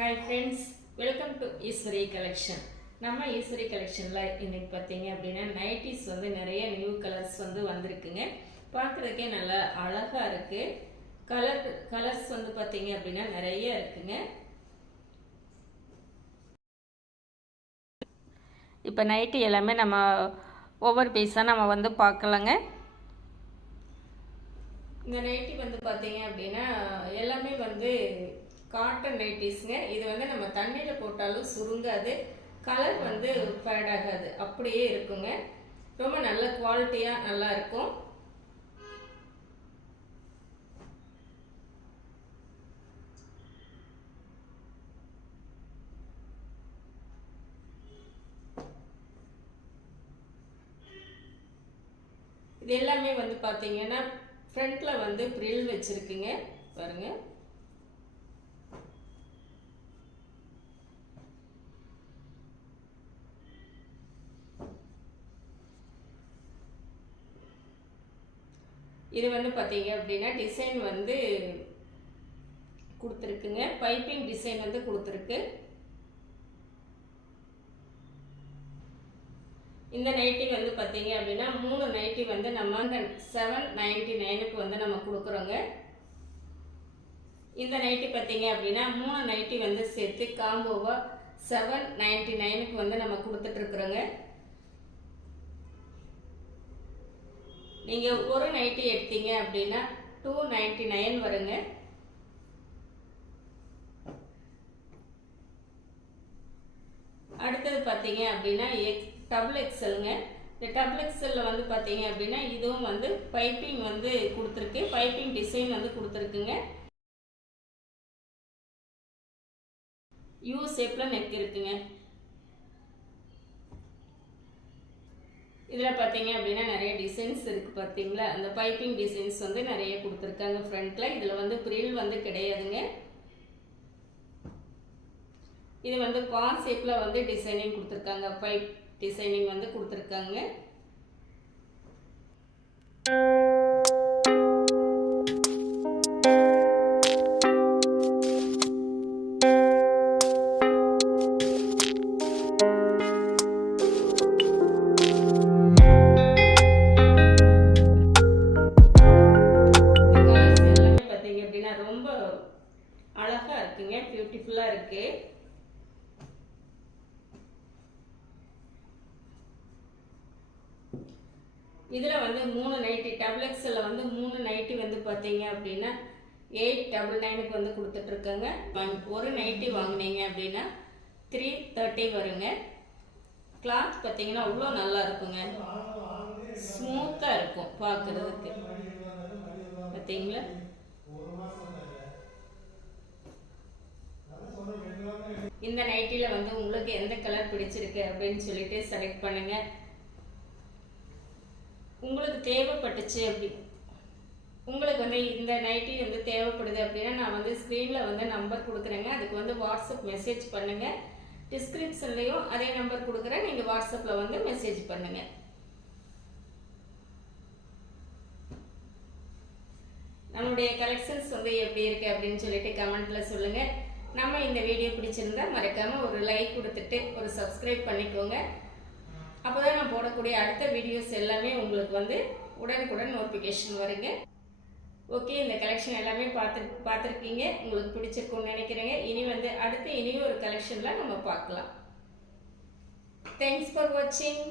Hi friends, welcome to Eswari collection. நம்ம ஈஸ்வரி கலெக்ஷனில் இன்றைக்கி பார்த்தீங்க அப்படின்னா நைட்டிஸ் வந்து நிறைய நியூ கலர்ஸ் வந்து வந்திருக்குங்க. பார்க்குறதுக்கே நல்லா அழகாக இருக்குது. கலர்ஸ் வந்து பார்த்தீங்க அப்படின்னா நிறைய இருக்குங்க. இப்போ நைட்டி எல்லாமே நம்ம ஒவ்வொரு பீஸாக நம்ம வந்து பார்க்கலாங்க. இந்த நைட்டி வந்து பார்த்தீங்க அப்படின்னா எல்லாமே வந்து காட்டன் நைட்டிஸ்ங்க. இது வந்து நம்ம தண்ணியில் போட்டாலும் சுருங்காது, கலர் வந்து ஃபேட் ஆகாது, அப்படியே இருக்குங்க. ரொம்ப நல்ல குவாலிட்டியாக நல்லா இருக்கும். இது எல்லாமே வந்து பார்த்தீங்கன்னா ஃப்ரண்ட்டில் வந்து ப்ரில் வச்சுருக்குங்க பாருங்கள். இது வந்து பார்த்தீங்க அப்படின்னா டிசைன் வந்து கொடுத்துருக்குங்க. பைப்பிங் டிசைன் வந்து கொடுத்துருக்கு. இந்த நைட்டி வந்து பார்த்தீங்க அப்படின்னா 3 நைட்டி வந்து நம்ம 799க்கு வந்து நம்ம கொடுக்குறோங்க. இந்த நைட்டி பார்த்தீங்க அப்படின்னா 3 நைட்டி வந்து சேர்த்து காம்போவாக 799க்கு வந்து நம்ம கொடுத்துட்ருக்குறோங்க. நீங்கள் ஒரு நைட்டி எடுத்தீங்க அப்படின்னா 299 வருங்க. அடுத்தது பார்த்தீங்க அப்படின்னா டபுள் எக்ஸலுங்க. இந்த டபுள் எக்ஸலில் வந்து பார்த்தீங்க அப்படின்னா இதுவும் வந்து பைப்பிங் வந்து கொடுத்துருக்கு, பைப்பிங் டிசைன் வந்து கொடுத்துருக்குங்க. யூ ஷேப்பில் நெக் இருக்குங்க. இதில் பார்த்தீங்க அப்படின்னா நிறைய டிசைன்ஸ் இருக்குது பார்த்தீங்களா. அந்த பைப்பிங் டிசைன்ஸ் வந்து நிறைய கொடுத்துருக்காங்க ஃப்ரண்ட்டில். இதில் வந்து ப்ரில் வந்து கிடையாதுங்க. இது வந்து பான் ஷேப்பில் வந்து டிசைனிங் கொடுத்துருக்காங்க, பைப் டிசைனிங் வந்து கொடுத்துருக்காங்க. ரொம்ப அழகா இருக்குங்க, பியூட்டிஃபுல்லா இருக்கு. இதுல வந்து 3 நைட்டி டபுள் எக்ஸ்எல்ல வந்து 3 நைட்டி வந்து பாத்தீங்க அப்படின்னா 899க்கு வந்து கொடுத்துட்டு இருக்காங்க. ஒரு நைட்டி வாங்குனீங்க அப்படின்னா 330 வருங்க. கிளாத் பார்த்தீங்கன்னா அவ்வளோ நல்லா இருக்குங்க, ஸ்மூத்தா இருக்கும் பார்க்கறதுக்கு. பார்த்தீங்களா? இந்த நைட்டில வந்து உங்களுக்கு எந்த கலர் பிடிச்சிருக்கு அப்படின்னு சொல்லிட்டு செலக்ட் பண்ணுங்க. உங்களுக்கு தேவைப்பட்டுச்சு அப்படி உங்களுக்கு வந்து இந்த நைட்டி வந்து தேவைப்படுது அப்படின்னா நான் வந்து ஸ்க்ரீனில் வந்து நம்பர் கொடுக்குறேங்க. அதுக்கு வந்து வாட்ஸ்அப் மெசேஜ் பண்ணுங்க. டிஸ்கிரிப்ஷன்லையும் அதே நம்பர் கொடுக்குறேன், நீங்கள் வாட்ஸ்அப்பில் வந்து மெசேஜ் பண்ணுங்க. நம்மளுடைய கலெக்ஷன்ஸ் வந்து எப்படி இருக்கு அப்படின்னு சொல்லிட்டு கமெண்ட்ல சொல்லுங்க. நம்ம இந்த வீடியோ பிடிச்சிருந்தா மறக்காம ஒரு லைக் கொடுத்துட்டு ஒரு சப்ஸ்கிரைப் பண்ணிக்கோங்க. அப்போதான் நான் போடக்கூடிய அடுத்த வீடியோஸ் எல்லாமே உங்களுக்கு வந்து உடனுக்குடன் நோட்டிஃபிகேஷன் வருங்க. ஓகே, இந்த கலெக்ஷன் எல்லாமே பார்த்துருக்கீங்க, உங்களுக்கு பிடிச்சிருக்கும்னு நினைக்கிறேங்க. இனி ஒரு கலெக்ஷனில் நம்ம பார்க்கலாம். தேங்க்ஸ் ஃபார் வாட்சிங்.